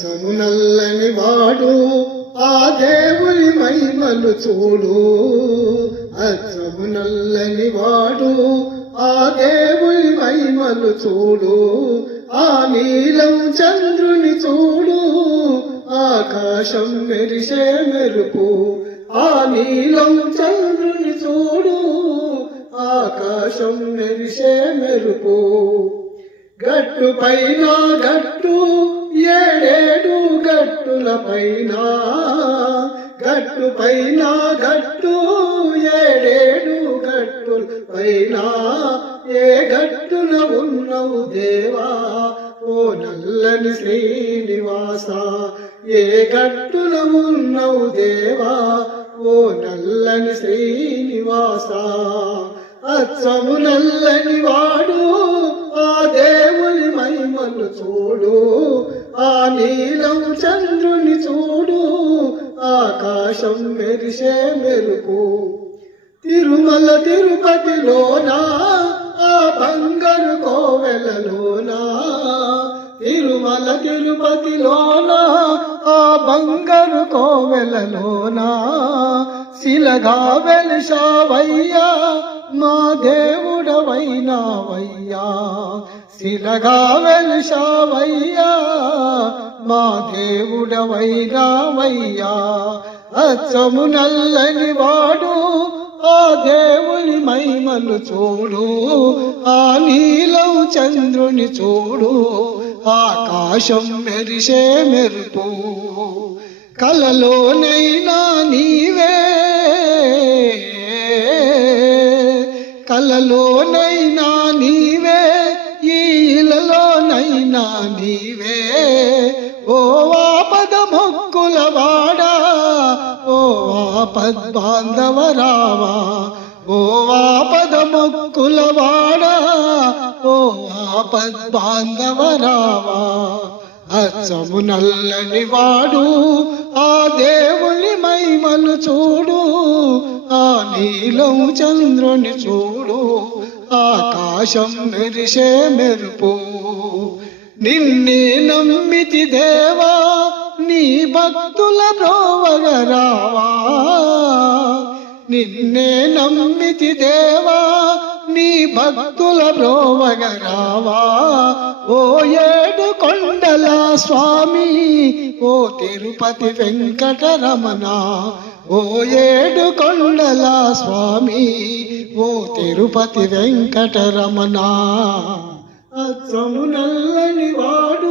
సమునల్లని వాడు ఆ దేవుని మహిమలు చూడు. అచ్చము వాడు ఆ దేవుని మహిమలు చూడు. ఆ నీలం చంద్రుని చూడు. ఆకాశం మెరిసే మెరుపు. ఆ నీలం చంద్రుని చూడు. ఆకాశం మెరిసే మెరుపు. గట్టు పైన గట్టు ఏడేడు గట్టుల పైన గట్టు పైన గట్టు ఏడేడు గట్టుల పైన ఏ గట్టున ఉన్నవు దేవా? ఓ నల్లని శ్రీనివాస ఏ గట్టున ఉన్నవు దేవా? ఓ నల్లని శ్రీనివాస అచ్చము నల్లని వాడు ఆ దేవుని మహిమను చూడు. ఆ నీలం చంద్రుని చూడు ఆకాశం మెరిసే మెరుపు. తిరుమల తిరుపతిలోనా ఆ బంగారు కోవెలలోనా తిరుమల తిరుపతిలోన ఆ బంగారు కోవెలలోన శిలగా వెలిసావయ్యా మా దేవుడవైనావయ్యా. శిలగా వెలిసావయ్యా మా దేవుడవైనావయ్యా. అచ్చము నల్లని వాడు మహిమను చూడు ఆ నీలం చంద్రుని చూడు ఆకాశం మెరిసే మెరుపు. కలలోనైనా నీవే. కలలోనైనా నీవే ఈలలోనైనా నీవే. ఓ ఆపద మొక్కుల వాడా ఓ ఆపద్ బాంధవరావా ఓ ఆపద మొక్కుల ఓ ఆపద్ బాంధవరావా అచ్చము నల్లని వాడు ఆ దేవుని మహిమను చూడు ఆ నీలం చంద్రుని చూడు ఆకాశం మెరిసే మెరుపు. నిన్నే నమ్మితి దేవా నీ భక్తుల రోవగరావా. నిన్నే నమ్మితి దేవా నీ భక్తుల బ్రోవగరావా ఓ ఏడు కొండల స్వామి ఓ తిరుపతి వెంకటరమణ. ఓ ఏడు కొండల స్వామి ఓ తిరుపతి వెంకటరమణ. అచ్చము నల్లని వాడు